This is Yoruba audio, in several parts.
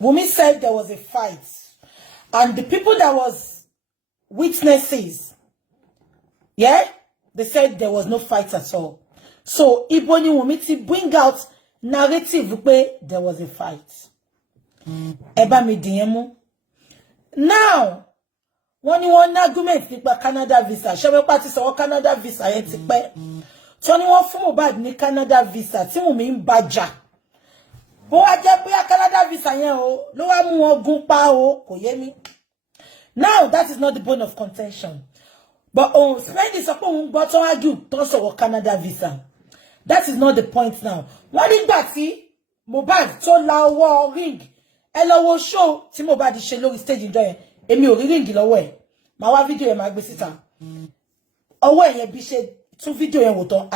Wunmi said there was a fight. And the people that was witnesses, yeah, they said there was no fight at all. So, Iboni Wunmi ti bring out narrative where there was a fight. Eba mi diemu. Now, one argument nípa Canada visa. Ṣé party sọ Canada visa yẹn ti pẹ́. So ni wọ́n fún Mohbad ní Canada visa tí Wunmi ń bàjà. Bó wá jẹ́ pé Canada visa yẹn o ló wá mú wọn gún pa o kò yé mi. Now that is not the bone of contention. But Spendy sọ pé òun gbọ́ tó argue tó sọ̀rọ̀ Canada visa. That is not the point now. Wọ́n nígbà tí Mohbad tó la ọwọ́ ring ẹ lọ wo show tí Mohbad ṣe lórí stage ìjọ yẹn. Èmi ò rí ring lọ́wọ́ ẹ̀. Màá wá fídíò yẹn máa gbé síta. Ọwọ́ yẹn bí ṣe tún fídíò yẹn wò tán.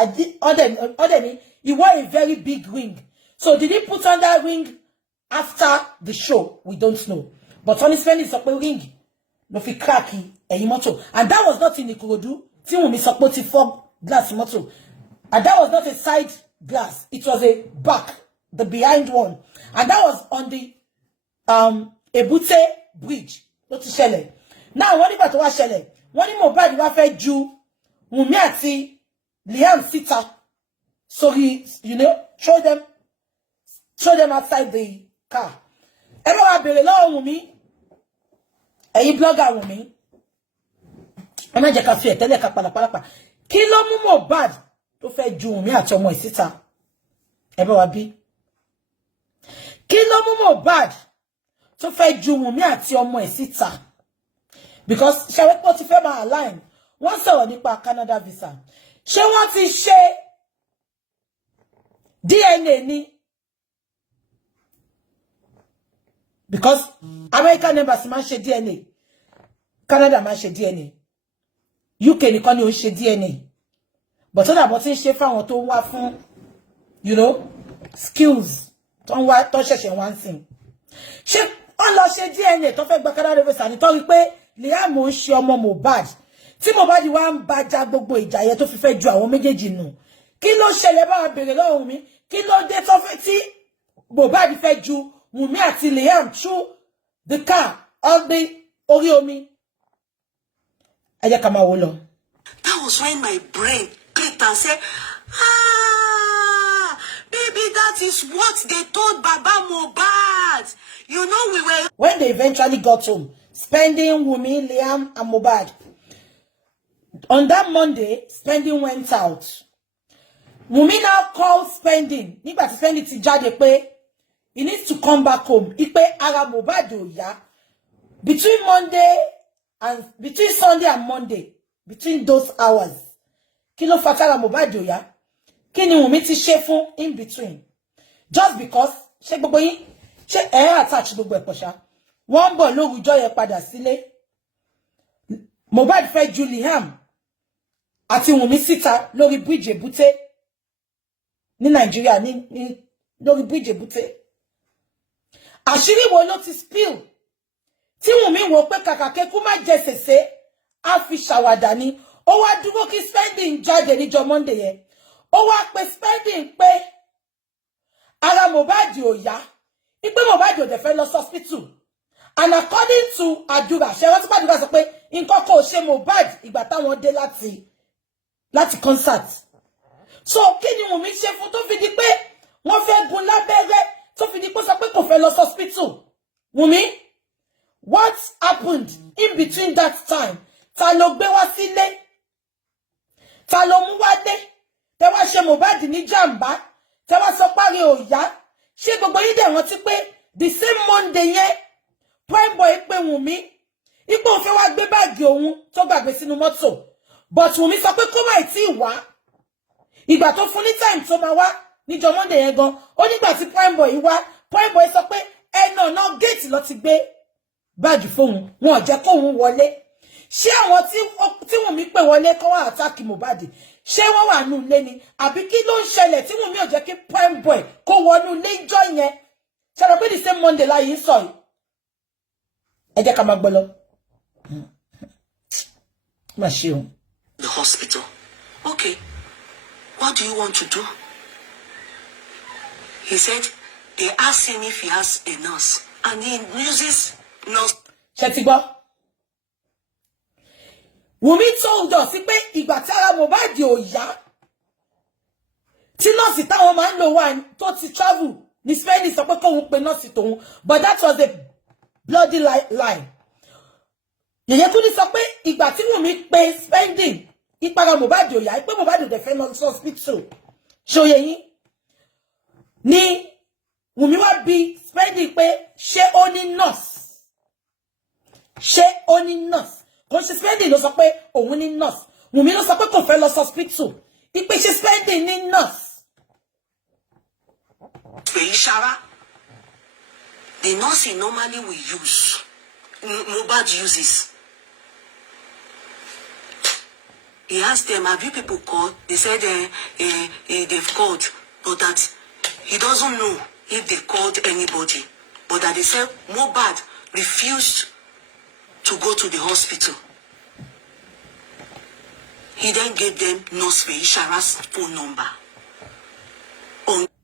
Ọdẹ mi, he wore a very big ring. So did he put on that ring after the show? We don't know. But honestly, it's a ring. No fi cracky ẹ̀yìn mọ́tò. And that was not in Ikorodu. Tí Wunmi sọ pé ó ti fọ́ glass mọ́tò. And that was not a side glass. It was a back, the behind one. And that was on the Ebute bridge. Ló ti ṣẹlẹ̀. Now, wọ́n nígbà tó wá ṣẹlẹ̀. Wọ́n ní Mohbad wá fẹ́ ju Wunmi àti Liam síta. So he, throw them outside the car. Everyone wa bèrè lọ́wọ́ Wunmi. Ẹ̀yin blogger Wunmi. Ẹ má jẹ́ ká fi ẹ̀tẹ́lẹ̀ ká palapalapa. Kí ló mú Mohbad tó fẹ́ ju Wunmi àti ọmọ ẹ̀ síta? Ẹ bá wa bí. Kí ló mú Mohbad tó fẹ́ ju Wunmi àti ọmọ ẹ̀ síta? Because ṣé wọ́n pọ̀ ti fẹ́ máa align. Wọ́n sọ̀rọ̀ nípa Canada visa. Ṣé wọ́n ti ṣe DNA ni? Because American embassy máa ṣe DNA. Canada máa ṣe DNA. UK nìkan ni ó ṣe DNA. But ó dàbọ̀ tí ń ṣe fáwọn tó wá fún, skills tó ń wá tó ṣẹ̀ṣẹ̀ wá ń sìn. Ṣé wọ́n lọ ṣe DNA tó fẹ́ gba Canada visa ni tó rí pé Liam ń ṣe ọmọ Mohbad. Tí Mohbad wá ń bàjá gbogbo ìjà yẹn tó fi fẹ́ ju àwọn méjèèjì nù. Kí ló ṣẹlẹ̀ bá wa bèrè lọ́wọ́ mi? Kí ló dé tó fẹ́ tí Mohbad fẹ́ ju Wunmi àti Liam through the car on the orí omi? Ẹ jẹ́ ká máa wò lọ. That was when my brain clicked and said, baby, that is what they told Baba Mohbad. We were... When they eventually got home, Spending, Wunmi, Liam, and Mohbad. On that Monday, Spending went out. Wunmi now called Spending. Nígbà tí Spending ti jáde pé he needs to come back home. Ipe ara Mohbad ò yá. Between Sunday and Monday, between those hours. Kí ló fa kára Mohbad ò yá? Kí ni Wunmi ti ṣe fún in between? Just because ṣé gbogbo yín ṣé attach gbogbo ẹ̀ pọ̀ ṣá. Wọ́n bọ̀ lórúkọ yẹn padà sílé. Mohbad fẹ́ ju Liam àti Wunmi síta lórí bridge Ebute ní Nàìjíríà ní lórí bridge Ebute. Àṣírí wo ló ti spill? Tí Wunmi wò pé kàkà kékú má jẹ sèse á fi ṣàwàdà ni. Ó wá dúró kí Spending jáde níjọ́ Monday yẹn. Ó wá pe Spending pé ara Mohbad ò yá. Ipe Mohbad ò dẹ̀ fẹ́ lọ hospital. And according to Adura, ṣé wọ́n ti bá Adura sọ pé nǹkan kò ṣe Mohbad ìgbà táwọn dé láti concert. So kí ni Wunmi ṣe fún tó fi di pé wọ́n fẹ́ gún lábẹ́rẹ́ tó fi di pé sọ pé kò fẹ́ lọ hospital? Wunmi, what happened in between that time? Ta ló gbé wá sílé? Ta ló mú wá dé? Tẹ́ wá ṣe Mohbad ní jàmbá? Tẹ́ wá sọ páre ò yá? Ṣé gbogbo yín dẹ̀ rántí pé the same Monday yẹn Prime Boy pé Wunmi ipò ó fẹ́ wá gbé báàgì òun tó gbàgbé sínú mọ́tò. But Wunmi sọ pé kó má tí wá. Ìgbà tó fún ní time tó máa wá níjọ́ Monday yẹn gan, ó nígbà tí Prime Boy wá, Prime Boy sọ pé ẹnà gate ló ti gbé báàgì fóun, wọn ò jẹ́ kóun wọlé. Ṣé àwọn tí Wunmi pè wọlé kó wá attack Mohbad? Ṣé wọ́n wà nù ilé ni? Àbí kí ló ń ṣẹlẹ̀ tí Wunmi ò jẹ́ kí Prime Boy kó wọnú ilé ìjọ́ yẹn? Ṣé ló pé the same Monday láyé ń sọ yìí? Ẹ jẹ́ ká máa gbọ́ lọ. Má ṣe o. The hospital. Okay. What do you want to do? He said they asked him if he has a nurse. And he uses nurse. Shetibo. Wumi told us, pé ìgbà tí ara Mohbad ò yá. Tí nọ́ọ̀sì táwọn máa ń lò wá tó ti travel ní Spain sọ pé kóun pe nọ́ọ̀sì tóun, but that was a bloody lie. Yèyé Kúdí sọ pé ìgbà tí Wumi pe spending ìpara Mohbad ò yá, pé Mohbad ò dẹ̀ fẹ́ lọ hospital. Ṣóyè yín ní Wumi wá bi spending pé ṣé ó ní nurse. Ṣé ó ní nurse. Kò ṣe spending ló sọ pé òun ní nurse. Wumi ló sọ pé kò fẹ́ lọ hospital. Ìpè ṣe spending ní nurse. Ishara, the nurse he normally will use, Mohbad uses. He asked them, have you people called? They said they've called, but that he doesn't know if they called anybody. But that they said Mohbad refused to go to the hospital. He then gave them Nurse Ishara's phone number.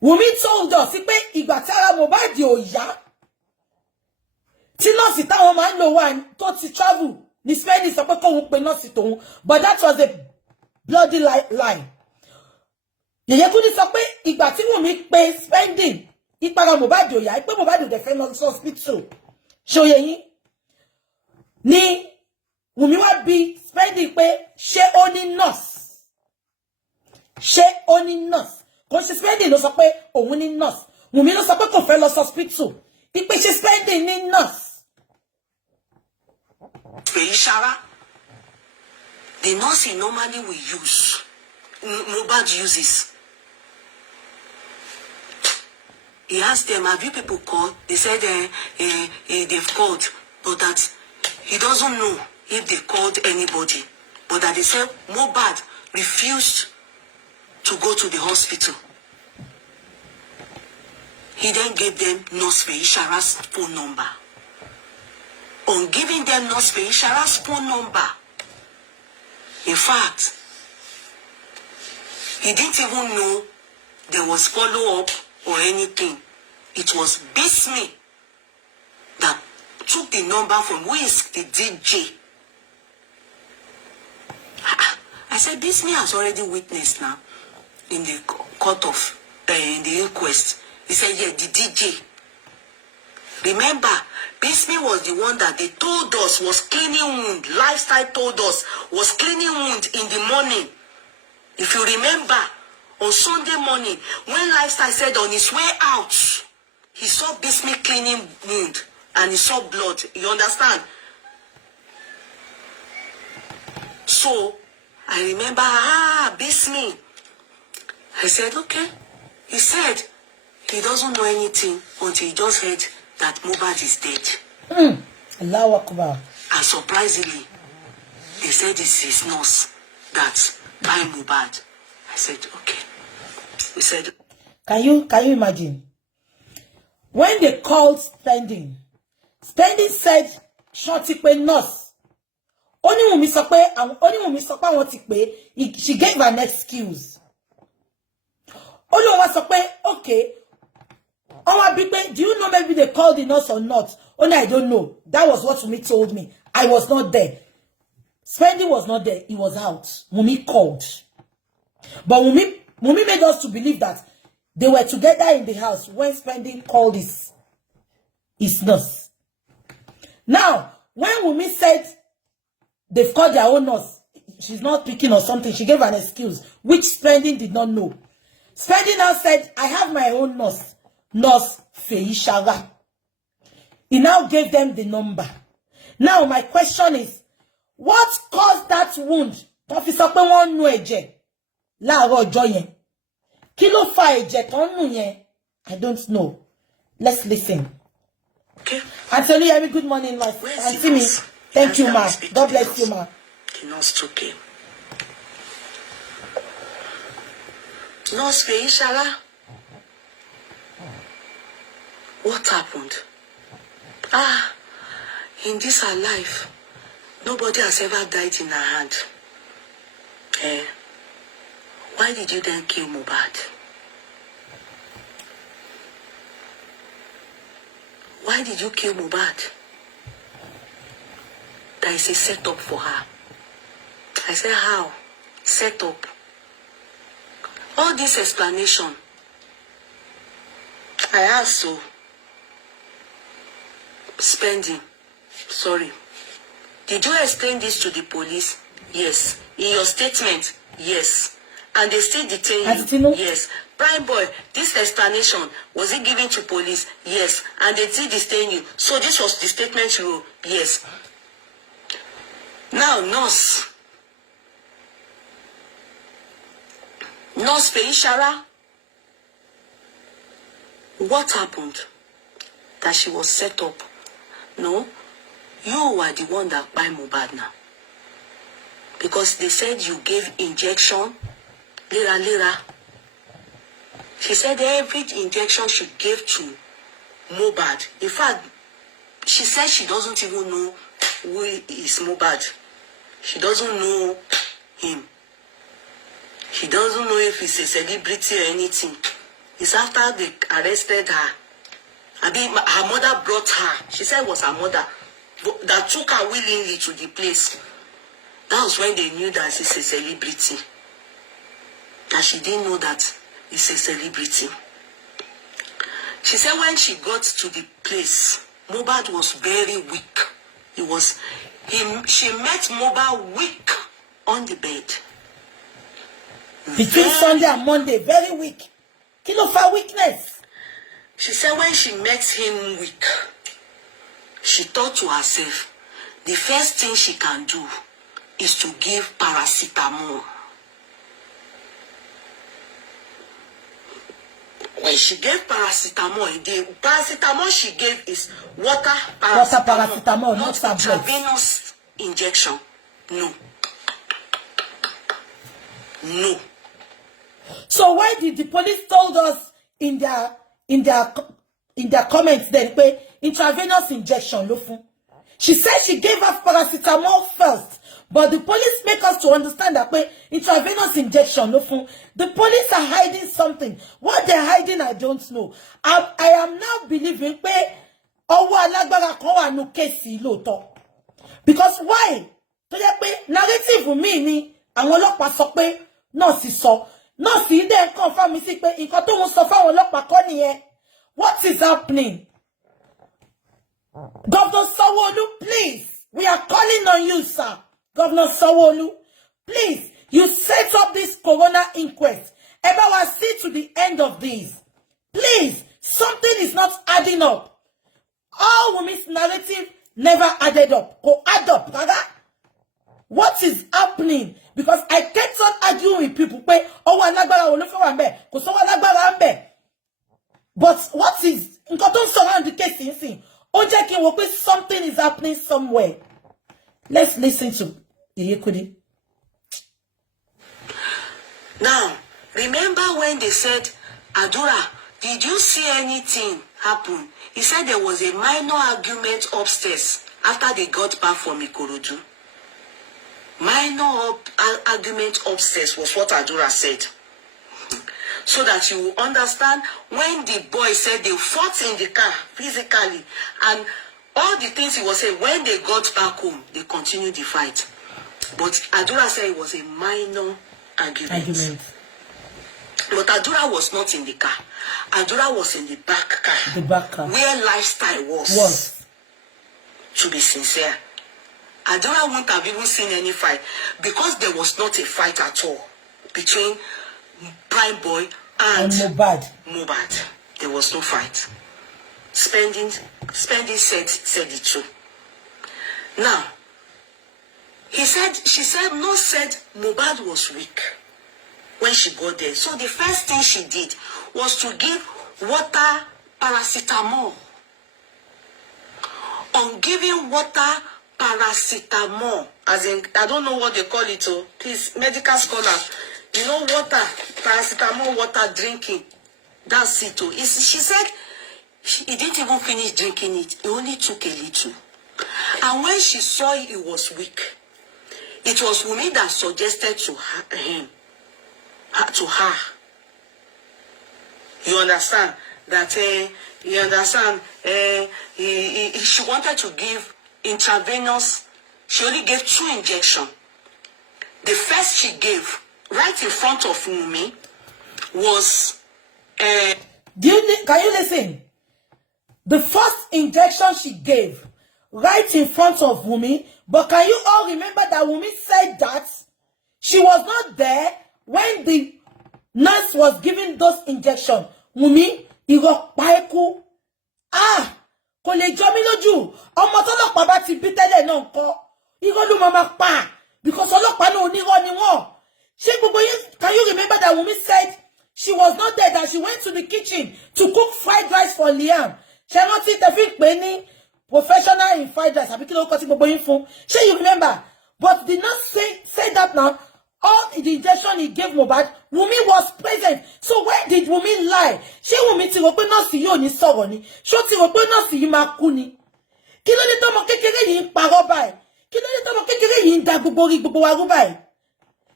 Wumi told us, pé ìgbà tí ara Mohbad ò yá. Tí nọ́ọ̀sì táwọn máa ń lò wá tó ti travel ní Spain sọ pé kóun pe nọ́ọ̀sì tóun, but that was a bloody lie. Yèyé Kúdí sọ pé ìgbà tí Wumi pe spending ìpara Mohbad ò yá, pé Mohbad ò dẹ̀ fẹ́ lọ hospital. Ṣóyè yín ní Wumi wá bi spending pé ṣé ó ní nurse. Ṣé ó ní nurse. Kò ṣe spending ló sọ pé òun ní nurse. Wumi ló sọ pé kò fẹ́ lọ hospital. Ìpè ṣe spending ní nurse. Ishara, the nurse he normally will use, Mohbad uses. He asked them, have you people called? They said they've called, but that he doesn't know if they called anybody. But that they said Mohbad refused to go to the hospital. He then gave them Nurse Ishara's phone number. On giving them Nurse Ishara's phone number, in fact, he didn't even know there was follow-up or anything. It was Bismi that took the number from who is the DJ. I said, Bismi has already witnessed now in the court of, in the inquest. He said, yeah, the DJ. Remember, Bismi was the one that they told us was cleaning wound. Lifestyle told us was cleaning wound in the morning. If you remember, on Sunday morning, when Lifestyle said on his way out, he saw Bismi cleaning wound and he saw blood. You understand? So, I remember, Bismi. I said, okay. He said he doesn't know anything until he just heard that Mohbad is dead. Allahu Akbar. And surprisingly, they said it's his nurse that by Mohbad. I said, okay. We said, Can you imagine? When they called Spending said, Shorty pe nurse. Only Wumi sọ pé àwọn ti pè, she gave an excuse. Only Wumi sọ pé, okay. Do you know maybe they called the nurse or not? Only I don't know. That was what Wumi told me. I was not there. Spending was not there. He was out. Wumi called. But Wumi made us to believe that they were together in the house when Spending called his nurse. Now, when Wumi said they've called their own nurse, she's not picking or something, she gave an excuse, which Spending did not know. Spending now said, I have my own nurse. Nurse Ishara. He now gave them the number. Now my question is, what caused that wound? Officer pé wọ́n nu ẹ̀jẹ̀ láàárọ̀ ọjọ́ yẹn. Kí ló fa ẹ̀jẹ̀ tó nu yẹn? I don't know. Let's listen. okay. Anthony, good morning, my Auntie me. Thank you, ma. God bless you, ma. The nurse took him. Nurse Ishara. What happened? In this our life, nobody has ever died in our hand. Why did you then kill Mohbad? why did you kill Mohbad? There is a setup for her. I said, how? Set up. All this explanation. I asked, so spending. Sorry. Did you explain this to the police? Yes. In your statement? Yes. And they still detain you? Yes. Prime boy, this explanation, was it given to police? Yes. And they still detain you. So this was the statement you wrote? Yes. Now, nurse Feishara, what happened? That she was set up. No, you were the one that buy Mohbad now. Because they said you gave injection, lira. She said every injection she gave to Mohbad. In fact, she said she doesn't even know who is Mohbad. She doesn't know him. She doesn't know if he's a celebrity or anything. It's after they arrested her. I mean, her mother brought her. She said it was her mother that took her willingly to the place. That was when they knew that she's a celebrity. And she didn't know that he's a celebrity. She said when she got to the place, Mohbad was very weak. She met Mohbad weak on the bed. Between Sunday and Monday, very weak. Kilo for weakness. She said when she met him weak, she thought to herself, the first thing she can do is to give paracetamol. When she gave paracetamol, the paracetamol she gave is water paracetamol, not intravenous injection. No. So why did the police told us in their comments then intravenous injection? She said she gave us paracetamol first, but the police make us to understand that intravenous injection. The police are hiding something. What they're hiding, I don't know. I am now believing because why? Narrative me ni àwọn ọlọ́pàá sọ pé nọ́ọ̀sì sọ. Nọ́ọ̀sì dẹ̀ confirm mi sí pé nǹkan tó ń sọ fáwọn ọlọ́pàá kọ́ nìyẹn. What is happening? Governor Sanwo-Olu, please. We are calling on you, sir. Governor Sanwo-Olu, please. You set up this corona inquest. Ever see to the end of this. Please. Something is not adding up. All women's narrative never added up. Go add up, Gaga. What is happening? Because I kept on arguing with people. But what is surround the case? Something is happening somewhere. Let's listen to Iyekudi. Now, remember when they said, Adura, did you see anything happen? He said there was a minor argument upstairs after they got back from Ikorodu. Minor argument upstairs was what Adura said. So that you understand, when the boy said they fought in the car physically and all the things he was saying, when they got back home, they continued the fight. But Adura said it was a minor argument. But Adura was not in the car. Adura was in the back car. The back car. Where lifestyle was. To be sincere. Adura wouldn't have even seen any fight because there was not a fight at all between Prime Boy and Mohbad. There was no fight. Spending said it too. Now, she said Mohbad was weak when she got there. So the first thing she did was to give water paracetamol. On giving water paracetamol, as in, I don't know what they call it, please, medical scholar, you know, water, paracetamol, water drinking, that's it. She said he didn't even finish drinking it, he only took a little. And when she saw he was weak, it was Wunmi that suggested to her, you understand, that You understand? She wanted to give intravenous. She only gave 2 injections. The first she gave, right in front of Wunmi, was... Can you listen? The first injection she gave, right in front of Wunmi, but can you all remember that Wunmi said that she was not there when the nurse was giving those injections? Wunmi, irọ́ pa eku. Ah, kò lè jọ mí lójú. Ọmọ t'ọ́lọ́pàá bá ti bí tẹ́lẹ̀ náà ńkọ́. Irọ́ ló máa pa. Because ọlọ́pàá náà onírọ́ ni wọ́n. Ṣé gbogbo yín, can you remember that Wunmi said she was not there, that she went to the kitchen to cook fried rice for Liam? Ṣé rántí tẹ́ fi pè ní professional in fried rice àbí kí ló kọ́ tí gbogbo yín fún? Ṣé you remember? But the nurse say that now. All the injection he gave Mohbad, Wunmi was present. So where did Wunmi lie? Ṣé Wunmi ti rò pé nọ́ọ̀sì yóò ní sọ̀rọ̀ ni? Ṣé ó ti rò pé nọ́ọ̀sì yìí máa kú ni? Kí ló dé tọ́mọ kékeré yìí ń parọ́ báyìí? Kí ló dé tọ́mọ kékeré yìí ń da gbogbo orí gbogbo wa rú báyìí?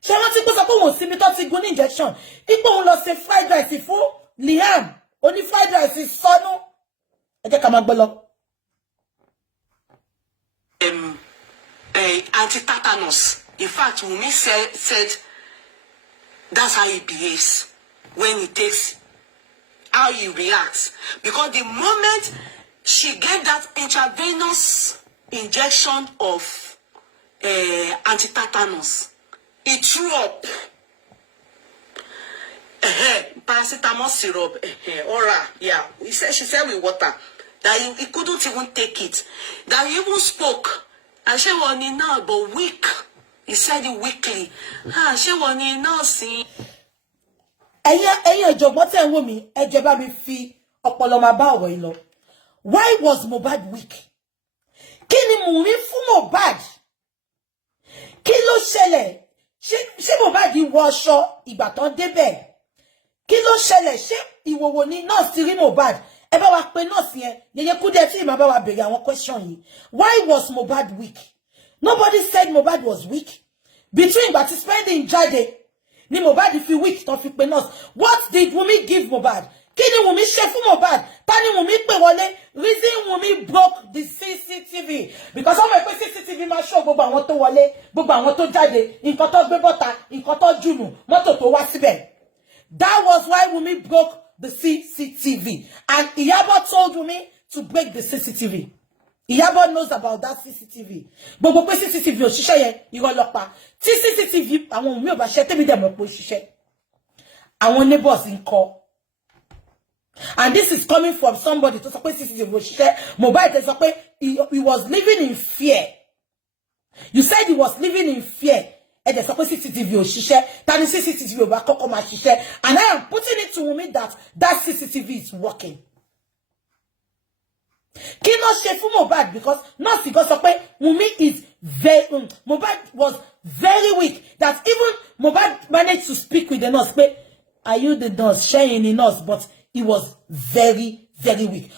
Ṣé wọ́n ti kó sọ pé wọ́n sí mi tó ti gun ní injection? Ipò òun lọ ṣe fried rice fún Liam. Ó ní fried rice sọnù. Ẹ jẹ́ ká máa gbọ́ lọ. Anti-tetanus. In fact, Wunmi said that's how he behaves when he takes, how he reacts. Because the moment she gave that intravenous injection of anti-tetanus, he threw up. Paracetamol syrup, oral, yeah. She said with water that he couldn't even take it. That he even spoke. And she was now but weak. He said it weakly. She was now seeing. Ẹ̀yin ọ̀jọ̀gbọ́n tẹ́ ń wò mí, ẹ jọ̀ọ́ bá mi fi ọpọlọ máa bá ọ̀rọ̀ yìí lọ. Why was Mohbad weak? Kí ni Wunmi fún Mohbad? Kí ló ṣẹlẹ̀? Ṣé Mohbad wọ aṣọ ìgbà tán débẹ̀? Kí ló ṣẹlẹ̀? Ṣé ìwòwò ni nurse ti rí Mohbad? Ẹ bá wa pe nurse yẹn, Yeye Kude tí ìmọ̀ bá wa béèrè àwọn question yìí. Why was Mohbad weak? Nobody said Mohbad was weak. Between but spending Jade, ni Mohbad if you weak, don't fi pe nurse. What did Wunmi give Mohbad? Kí ni Wunmi ṣe fún Mohbad? Ta ni Wunmi pè wọlé? Reason Wunmi broke the CCTV. Because ọmọ ìpè CCTV máa show gbogbo àwọn tó wọlé, gbogbo àwọn tó jáde, nǹkan tó gbé bọ́ta, nǹkan tó jùnù, mọ́tò tó wá síbẹ̀. That was why Wunmi broke the CCTV. And Iyabo told Wunmi to break the CCTV. Iyabo knows about that CCTV. Gbogbo pé CCTV ò ṣiṣẹ́ yẹn, irọ́ ló pa. Tí CCTV àwọn Wunmi ò bá ṣe tèmi dẹ̀ mọ̀ pé ó ṣiṣẹ́. Àwọn neighbors ń kọ́. And this is coming from somebody to sọ pé CCTV ò ṣiṣẹ́. Mohbad tẹ́ sọ pé he was living in fear. You said he was living in fear. Ẹ dẹ̀ sọ pé CCTV ò ṣiṣẹ́. Ta ni CCTV ò bá kọ́kọ́ máa ṣiṣẹ́. And I am putting it to Wunmi that CCTV is working. Kí ló ṣe fún Mohbad? Because nurse go sọ pé Wunmi is very Mohbad was very weak. That even Mohbad managed to speak with the nurse. Pé, are you the nurse? Sharing the nurse, but he was very, very weak.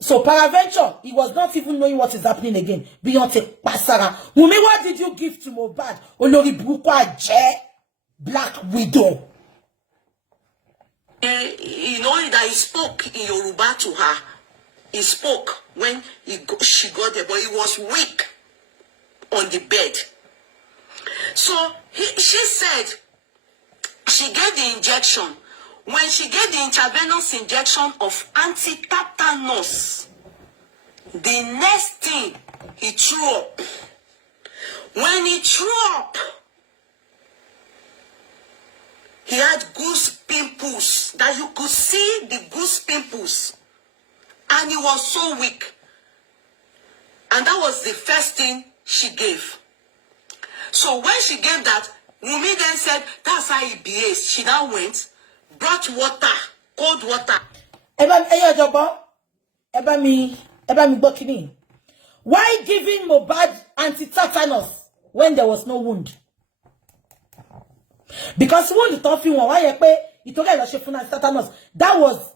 So peradventure, he was not even knowing what is happening again. Beyonce Pasara. Wunmi, what did you give to Mohbad? Olori Burúkú Àjẹ́, Black Widow. You know that he spoke in Yoruba to her. He spoke when she got there, but he was weak on the bed. So she said she gave the injection. When she gave the intravenous injection of anti-tetanus, the next thing, he threw up. When he threw up, he had goose pimples, that you could see the goose pimples. And he was so weak. And that was the first thing she gave. So when she gave that, Wunmi then said, that's how he behaves. She now went, brought water, cold water. Why giving Mohbad anti-tetanus when there was no wound? Because wound don't feel why you told her she anti-tetanus. That was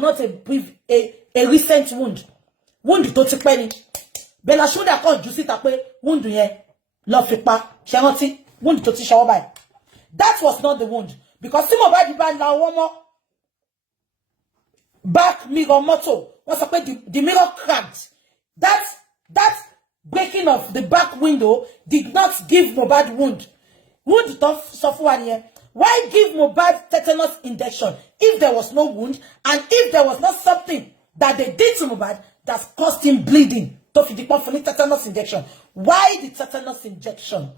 not a recent wound. Wound to take penny. Bella should have called you sit up wound here. Love fipa. Shanti. Wound to shower by. That was not the wound. Because some of the band now one more back mirror motto. what's up? The mirror cracked. That breaking of the back window did not give Mohbad wound. Wound tough suffer here. Why give Mohbad tetanus injection if there was no wound and if there was not something that they did to Mohbad that caused him bleeding? To feed the tetanus injection. Why the tetanus injection?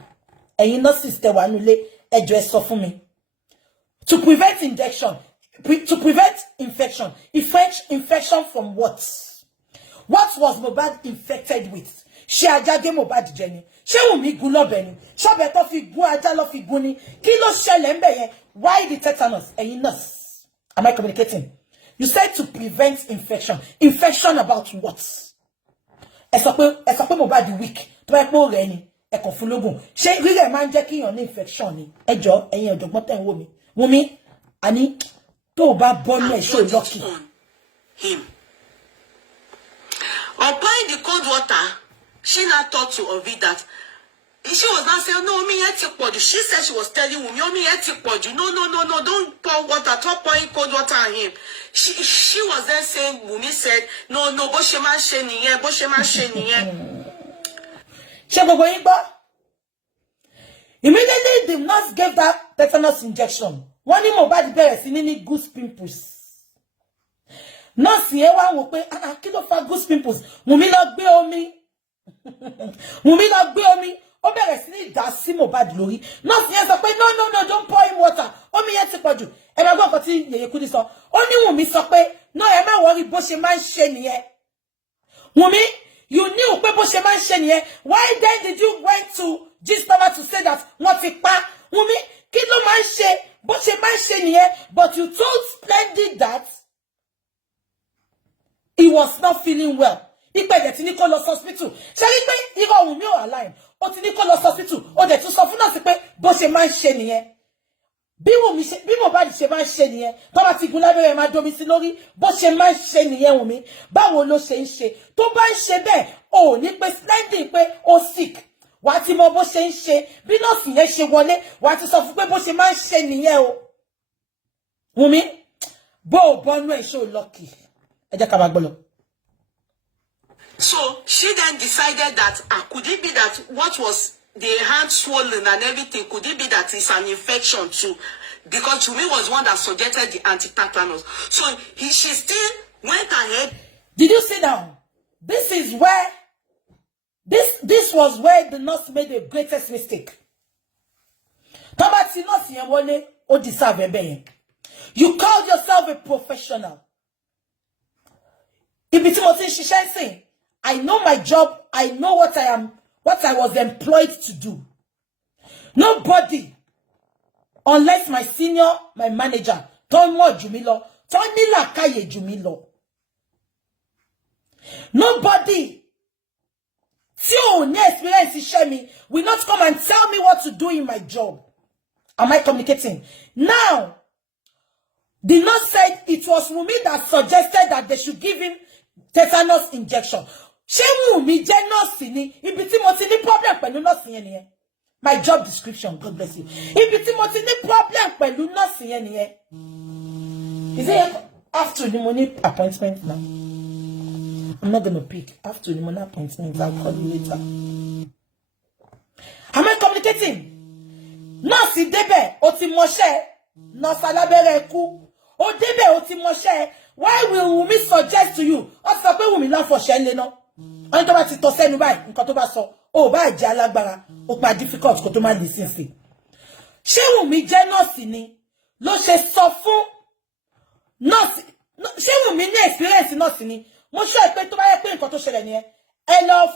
And you know, sister, wanule address for me. To prevent injection, to prevent infection. Infection from what? What was Mohbad infected with? She ajage Mohbad Jenny. She umi gulo beni. She beto fi gu aja lo fi guni. Kilo shelembe ye. Why the tetanus? And you know, am I communicating? You said to prevent infection. Infection about what? Esope Mohbad weak. To e po re ni. E kon fun logun. Se rire ma nje ki yan ni infection ni. Ejo, eyin ojogbon ten wo mi. Wumi, ani to ba bonu e so lucky. Him. Applying the cold water, she now thought to Ovi that she was not saying, no, me eti. She said she was telling Wumi, me eti. No, don't pour water, stop pouring cold water on him. She was then saying, Wumi said, no, bo she ma she niye. Immediately, the nurse gave that tetanus injection. One in Mohbad bẹ̀rẹ̀ sí ní goose pimples. Nurse yẹn wá wò pé kí ló fa goose pimples. Wùmí lọ gbé omi. Wùmí lọ gbé omi. Ó bẹ̀rẹ̀ sí ní dà sí Mohbad lórí. Nurse yẹn sọ pé no, don't pour him water. Omi yẹn ti pọ̀jù. Ẹ máa gbọ́ nǹkan tí Yèyé Kúdí sọ. Ó ní Wùmí sọ pé no, ẹ má worry bó ṣe máa ń ṣe nìyẹn. Wùmí, you knew pé bó ṣe máa ń ṣe nìyẹn. Why then did you went to Gistlover to say that wọ́n ti pa? Wùmí, kí ló máa ń ṣe? Bó ṣe máa ń ṣe nìyẹn. But you told Splendid that he was not feeling well. Ipe de ti ní kó lọ hospital. Ṣé rí pé irọ́ Wùmí ò align. Ó ti ní kó lọ hospital. Ó dẹ̀ tún sọ fún nọ́ọ̀sì pé bó ṣe máa ń ṣe nìyẹn. Bí Mohbad ṣe máa ń ṣe nìyẹn. Tó bá ti gun lábẹ́rẹ́ máa domi sí lórí. Bó ṣe máa ń ṣe nìyẹn Wùmí. Báwo ló ṣe ń ṣe? Tó bá ń ṣe bẹ́ẹ̀, ò ní pé Splendid pé ó sick. Wà á ti mọ bó ṣe ń ṣe. Bí nọ́ọ̀sì yẹn ṣe wọlé, wà á ti sọ fún pé bó ṣe máa ń ṣe nìyẹn o. Wùmí, bó o bọ́nú ẹ̀ ṣó lucky. Ẹ jẹ́ ká máa gbọ́ lọ. So she then decided that could it be that what was the hand swollen and everything, could it be that it's an infection too? Because Wumi was one that suggested the anti-tetanus. So she still went ahead. Did you sit down? This is where this was where the nurse made the greatest mistake. Tabati nurse yen wole o deserve ebe. You called yourself a professional. Ibi tí mo ti ṣiṣẹ́ sìn, I know my job. I know what I was employed to do. Nobody, unless my senior, my manager, don't know Jumilo, don't ní làákàyè Jumilo. Nobody, tí ò ní experience iṣẹ́ mi, will not come and tell me what to do in my job. Am I communicating? Now, the nurse said it was Wumi that suggested that they should give him tetanus injection. Ṣé Wùmí jẹ́ nọ́ọ̀sì ni? Ibi tí mo ti ní problem pẹ̀lú nọ́ọ̀sì yẹn nìyẹn. My job description, God bless you. Ibi tí mo ti ní problem pẹ̀lú nọ́ọ̀sì yẹn nìyẹn. Is it after the money appointment now? I'm not gonna pick. After the money appointment, I'll call you later. Am I communicating? Nọ́ọ̀sì débẹ̀, ó ti mọṣẹ́. Nọ́ọ̀sì alábẹ́rẹ́ kú. Ó débẹ̀, ó ti mọṣẹ́. Why will Wùmí suggest to you? Ó sọ pé Wùmí lá fọṣẹ́ ńlẹ̀ náà. Oni tó bá ti tọ́ sẹ́nu báyìí, nǹkan tó bá sọ, ó bá jẹ́ alágbára, ó pa difficult kó tó má listen sí. Ṣé Wùmí jẹ́ nọ́ọ̀sì ni? Ló ṣe sọ fún nọ́ọ̀sì. Ṣé Wùmí ní experience nọ́ọ̀sì ni? Mo sọ pé tó bá yẹ pé nǹkan tó ṣẹlẹ̀ nìyẹn. Ẹ lọ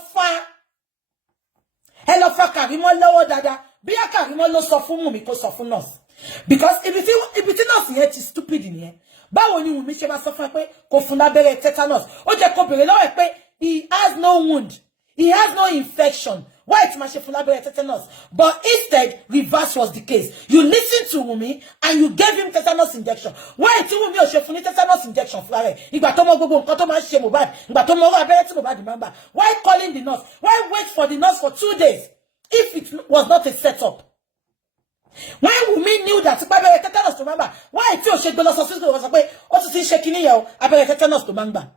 fa Kàrímọ́ lọ́wọ́ dáadáa. Bí Kàrímọ́ ló sọ fún Wùmí kó sọ fún nọ́ọ̀sì. Because ibi tí nọ́ọ̀sì yẹn ti stupid nìyẹn. Báwo ni Wùmí ṣe máa sọ fún ẹ pé kò fún lábẹ́rẹ́ tetanus? Ó jẹ́ kó bèrè lọ́wọ́ ẹ pé he has no wound. He has no infection. Why it's my tetanus? But instead, reverse was the case. You listened to Wumi and you gave him tetanus injection. Why it's Wumi or tetanus injection? Why calling the nurse? Why wait for the nurse for 2 days if it was not a setup? When Wumi knew that tetanus to mamba, why it's tetanus to mamba?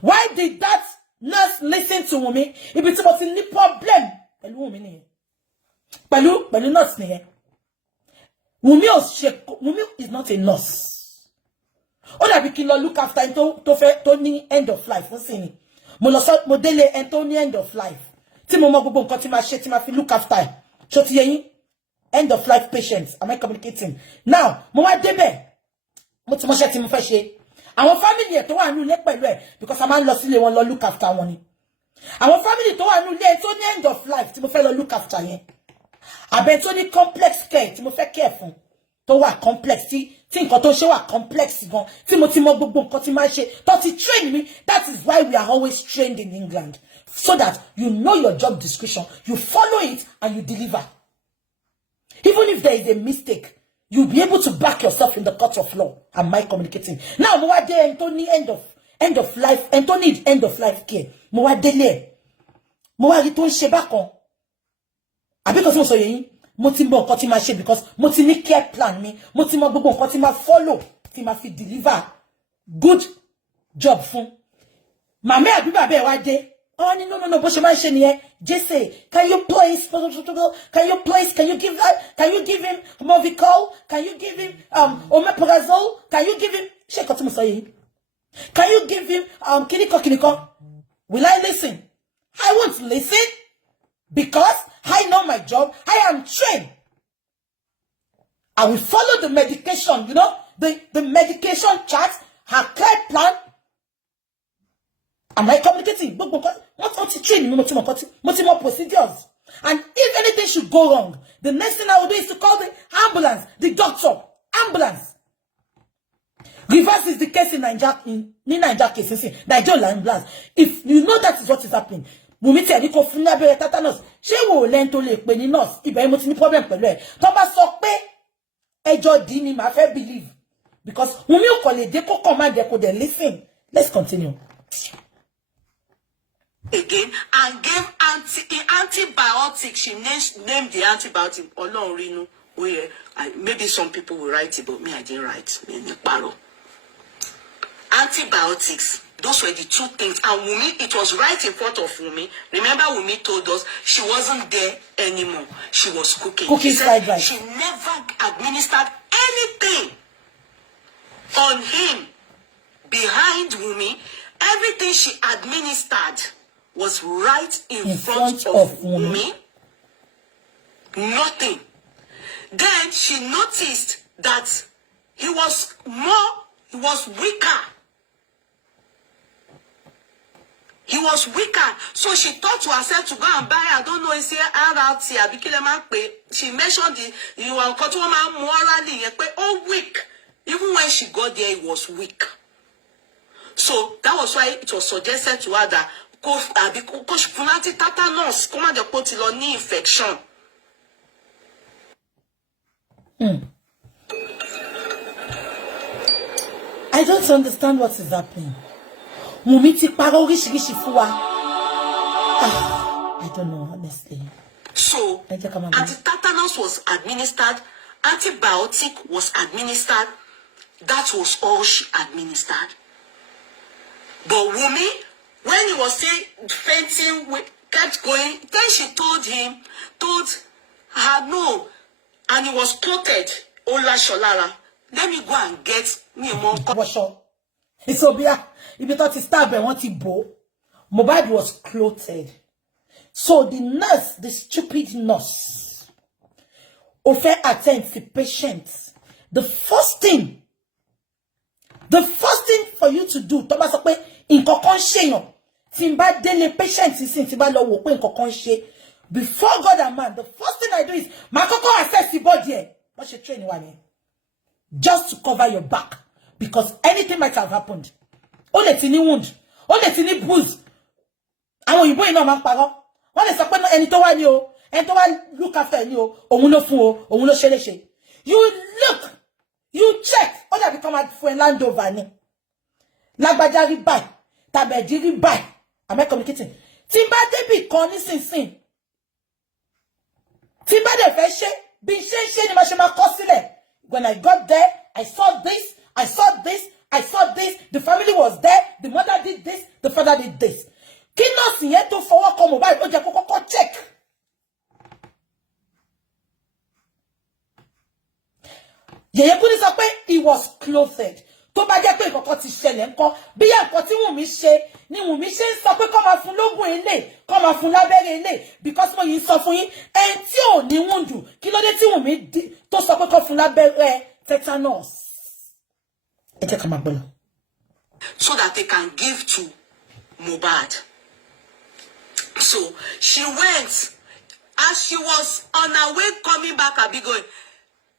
Why did that nurse listen to Wunmi? If it's about any problem, pẹ̀lú Wunmi ni. Pẹ̀lú nurse ni. Wunmi is not a nurse. Ó dàbí kí lọ look after him tó ní end of life fún sí ni. Mo délé ẹni tó ní end of life. Tí mo mọ gbogbo nǹkan tí máa ṣe tí máa fi look after him. Ṣó ti yé yín? End of life patients. Am I communicating? Now, mo wá débẹ̀. Mo ti mọṣẹ́ tí mo fẹ́ ṣe. Àwọn family ẹ̀ tó wà nínú ilé pẹ̀lú ẹ̀ because a máa ń lọ sílé wọn lọ look after wọn ni. Àwọn family tó wà nínú ilé tó ní end of life tí mo fẹ́ lọ look after yẹn. Àbẹ̀ tó ní complex care tí mo fẹ́ care fún. Tó wà complex tí nǹkan tó ṣe wà complex gan. Tí mo ti mọ gbogbo nǹkan tí máa ṣe. Tó ti train me. That is why we are always trained in England. So that you know your job description. You follow it and you deliver. Even if there is a mistake, you'll be able to back yourself in the court of law. Am I communicating? Now, mo wá dé ẹni tó ní end of life, and tó need end of life care. Mo wá délé. Mo wá rí tó ń ṣe bákan. Àbí kò sí mo sọ yẹn. Mo ti mọ nǹkan tí máa ṣe because mo ti ní care plan mi. Mo ti mọ gbogbo nǹkan tí máa follow, tí máa fi deliver good job fún. Màmá àbí bàbá ẹ̀ wá dé. Oh, no, but she mentioned Jesse, can you give him Movicol? Can you give him Omeprazole? Can you give him Can you give him Kiniko? Will I listen? I won't listen because I know my job. I am trained. I will follow the medication, the medication chart, her care plan. Am I communicating? What's the training? More procedures. And if anything should go wrong, the next thing I will do is to call the ambulance, the doctor, ambulance. Reverse is the case in Nigeria case, Nigeria ambulance. If you know that is what is happening, Wunmi tell you confirm be tetanus. She will learn to live when nurse. If I have any problem pẹ̀lú ẹ̀. Tó bá sọ pé ẹjọ́ di ni ma fẹ́ believe because Wunmi o kò lè dé kó command ẹ kó dé listen. Let's continue. Again and gave antibiotic. She named the antibiotic Olorinu. Oh yeah, maybe some people will write it, but me I didn't write. Antibiotics. Those were the two things. And Wunmi, it was right in front of Wunmi. Remember, Wunmi told us she wasn't there anymore. She was cooking. She said she never administered anything on him behind Wunmi. Everything she administered was right in front of Wunmi. Nothing. Then she noticed that he was weaker. He was weaker. So she thought to herself to go and buy, I don't know, it's here, she mentioned you are morally, oh, weak. Even when she got there, he was weak. So that was why it was suggested to her that because funati tetanus, comment de put ni infection. I don't understand what is happening. Wunmi ti parọ́ oríṣiríṣi fún wa. I don't know, honestly. So, anti-tetanus was administered, antibiotic was administered. That was all she administered. But Wunmi, when he was still fainting, kept going. Then she told her no, and he was quoted. Ola Sholara, let me go and get me more. So if you thought to stab and want to bow, Mohbad was clothed. So the nurse, the stupid nurse, offer attend to patients. The first thing for you to do, Thomas Okpe, in kokon Timba dele patients is in Timba lo wo pe in kokon she. Before God and man, the first thing I do is Makoko assess the body. What's your training one? Just to cover your back. Because anything might have happened. Only tiny wound. Only tiny bruise. Àwọn òyìnbó iná máa ń parọ́. Wọ́n lè sọ pé ẹni tó wá ní o, ẹni tó wá look after ní o, òun ló fún o, òun ló ṣe léṣe. You look, you check. Ó dàbí kọ́ máa fún ẹ land over ni. Lágbájá rí báyìí, tàbẹ̀dí rí báyìí. Am I communicating? Tí n bá débì kan nísinsìnyí. Tí n bá dẹ̀ fẹ́ ṣe, bí ṣe ni ma ṣe máa kọ sílẹ̀. When I got there, I saw this, I saw this, the family was there, the mother did this, the father did this. Kí nọ́ọ̀sì yẹn tó fọwọ́ kan Mohbad, ó jẹ́ kó kọ́kọ́ check. Yèyé Kúdí sọ pé he was clothed. Tó bá jẹ́ pé nǹkan ti ṣẹlẹ̀ ńkọ́, bí nǹkan tí Wùnmí ṣe ni Wùnmí ṣe ń sọ pé kó máa fún lógún ilé, kó máa fún lábẹ́rẹ́ ilé, because mo yìí sọ fún yín, ẹni tí ò ní wùndù, kí ló dé tí Wùnmí tó sọ pé kó fún lábẹ́rẹ́ tetanus. Ẹ jẹ́ ká máa gbọ́ lọ. So that they can give to Mohbad. So she went, as she was on her way coming back, I'll be going.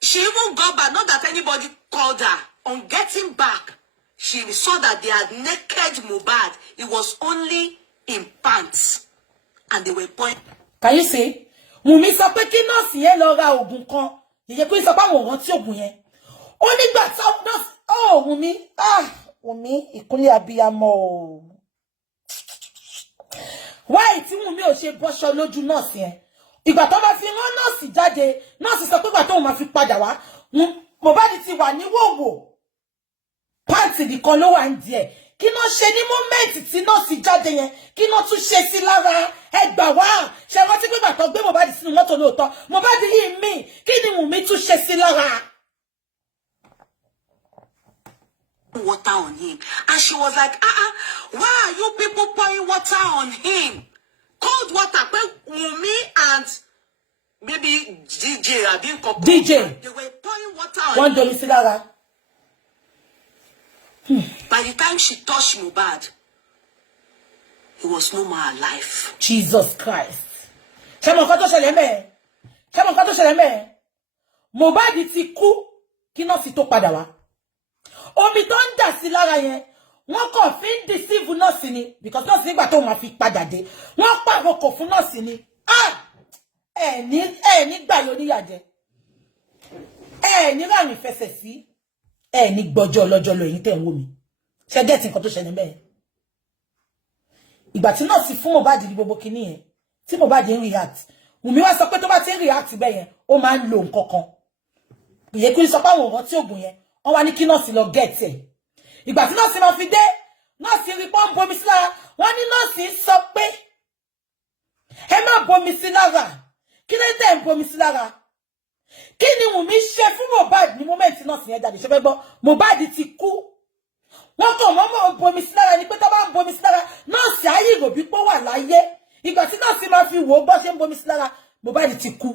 She even got back, not that anybody called her. On getting back, she saw that they had naked Mohbad. It was only in pants. And they were pointing. Can you see? Wùnmí sọ pé kí nọ́ọ̀sì yẹn lọ ra oògùn kan. Yèyé Kúdí sọ pé àwọn ò rántí oògùn yẹn. Ó nígbà tí nọ́ọ̀sì, Wùnmí, Wùnmí, ìkúnlẹ̀ abiyamọ o. Why tí Wùnmí ò ṣe bọ́ṣọ lójú nọ́ọ̀sì yẹn? Ìgbà tó máa fi rán nọ́ọ̀sì jáde, nọ́ọ̀sì sọ pé ìgbà tó máa fi padà wá, Mohbad ti wà ní wòwò. Pàǹtì nìkan ló wà ń díẹ̀. Kí ló ṣe ní mọ́mẹ́ǹtì tí nọ́ọ̀sì jáde yẹn? Kí ló tún ṣe sí lára? Ẹ gbà wá. Ṣé rántí pé ìgbà tó gbé Mohbad sínú mọ́tò lóòótọ́? Mohbad yìí mí. Kí ni Wùnmí tún ṣe sí lára? Water on him. And she was like, why are you people pouring water on him? Cold water. Wùnmí and maybe DJ are being coupled. DJ. They were pouring water on One dollar lára. By the time she touched Mohbad, he was no more alive. Jesus Christ. Ṣé mo nǹkan tó ṣẹlẹ̀ ńbẹ̀? Ṣé mo nǹkan tó ṣẹlẹ̀ ńbẹ̀? Mohbad ti kú kí nọ́ọ̀sì tó padà wá. Omi tó ń dà sí lára yẹn, wọ́n kàn fi ń deceive nọ́ọ̀sì ni, because nọ́ọ̀sì nígbà tó máa fi padà dé, wọ́n pàrokò fún nọ́ọ̀sì ni. Ẹ ní gbà yóò níyàjẹ́. Ẹ ní ráàrin fẹsẹ̀ sí. Ẹ ní gbọ́jọ́ ọlọ́jọ́ lọ ẹ̀yin tẹ́ ń wò mí. Ṣé gẹ́tì nǹkan tó ṣẹlẹ̀ ńbẹ̀? Ìgbà tí nọ́ọ̀sì fún Mohbad ní gbogbo kinní yẹn, tí Mohbad ń react, Wùnmí wá sọ pé tó bá ti ń react bẹ́ẹ̀ yẹn, ó máa ń lo nǹkan kan. Yèyé Kúdí sọ pé àwọn ọ̀rọ̀ tí ògùn yẹn, wọ́n wá ní kí nọ́ọ̀sì lọ gẹ̀ẹ́tì ẹ̀. Ìgbà tí nọ́ọ̀sì máa fi dé, nọ́ọ̀sì rí pọ́n bomi sí lára, wọ́n ní nọ́ọ̀sì sọ pé ẹ má bomi sí lára. Kí ló dé ń bomi sí lára? Kí ni Wùnmí ṣe fún Mohbad ní mọ́mẹ́ǹtì nọ́ọ̀sì yẹn jáde? Ṣé fẹ́ gbọ́? Mohbad ti kú. Wọ́n kàn mọ́mọ́ bomi sí lára ni pé tó bá ń bomi sí lára, nọ́ọ̀sì ayé ìròbí pọ́ wà láyé. Ìgbà tí nọ́ọ̀sì máa fi wò ó bọ́ ṣe ń bomi sí lára, Mohbad ti kú.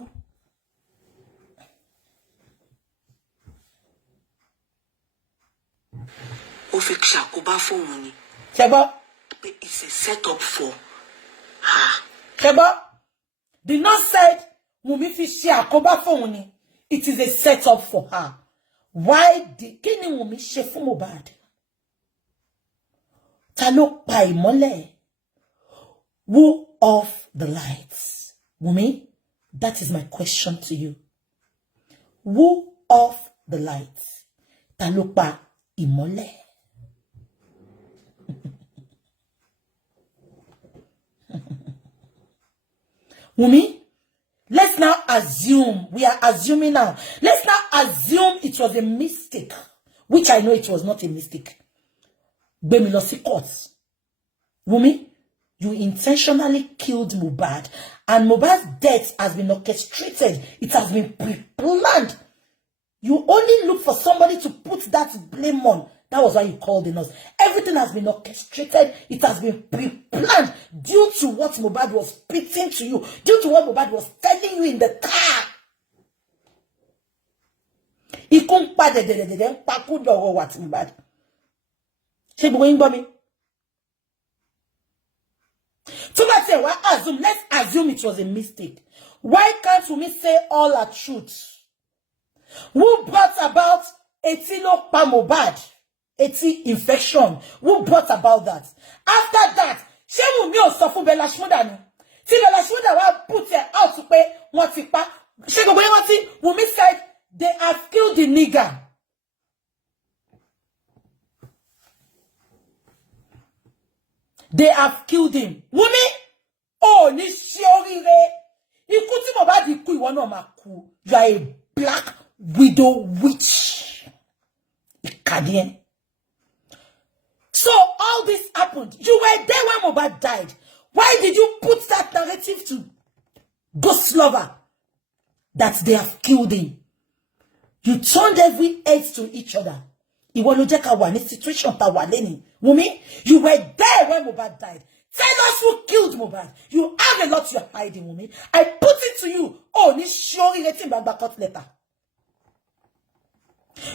Ó fẹ́ ṣàkóbá fóun ni. Ṣé gbọ́? It's a setup for her. Ṣé gbọ́? The nurse said, Wùnmí fi ṣe àkóbá fóun ni. It is a setup for her. Kí ni Wùnmí ṣe fún Mohbad? Ta ló pa ìmọ́lẹ̀? Who off the lights? Wùnmí, that is my question to you. Who off the lights? Ta ló pa ìmọ́lẹ̀? Wùnmí, let's now assume, we are assuming now, let's now assume it was a mistake, which I know it was not a mistake. Gbé mi lọ sí court. Wùnmí, you intentionally killed Mohbad, and Mohbad's death has been orchestrated. It has been pre-planned. You only look for somebody to put that blame on. That was why you called the nurse. Everything has been orchestrated. It has been pre-planned due to what Mohbad was spitting to you, due to what Mohbad was telling you in the car. Ikú ń pa dẹ̀dẹ̀dẹ̀dẹ̀ ń pa kú dọ̀rọ̀ wà tí Mohbad. Ṣé gbogbo yín gbọ́ mi? Let's assume it was a mistake. Why can't we say all our truth? Who brought about etilo pa Mohbad? Eti infection. Who brought about that? After that, ṣé Wùnmí ò sọ fún Bella Shmurda ni? Tí Bella Shmurda wá put her out to pay wọ́n ti pa. Ṣé gbogbo yín rántí? Wùnmí said they have killed the nigger. They have killed him. Wùnmí, oh, ní ṣe oríire. Ikú tí Mohbad kú ìwọ náà máa kú. You are a black widow witch. Ìkàdíẹ̀. So all this happened. You were there when Mohbad died. Why did you put that narrative to Ghost Lover that they have killed him? You turned every edge to each other. Situation Wumi, you were there when Mohbad died. Tell us who killed Mohbad. You have a lot you're hiding, Wumi. I put it to you. Oh, this surely letting back letter.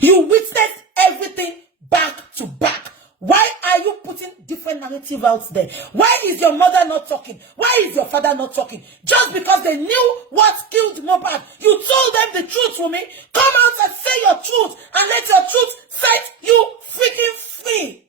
You witnessed everything back to back. Why are you putting different narrative out there? Why is your mother not talking? Why is your father not talking? Just because they knew what killed Mohbad. You told them the truth, Wumi. Come out and say your truth and let your truth set you freaking free.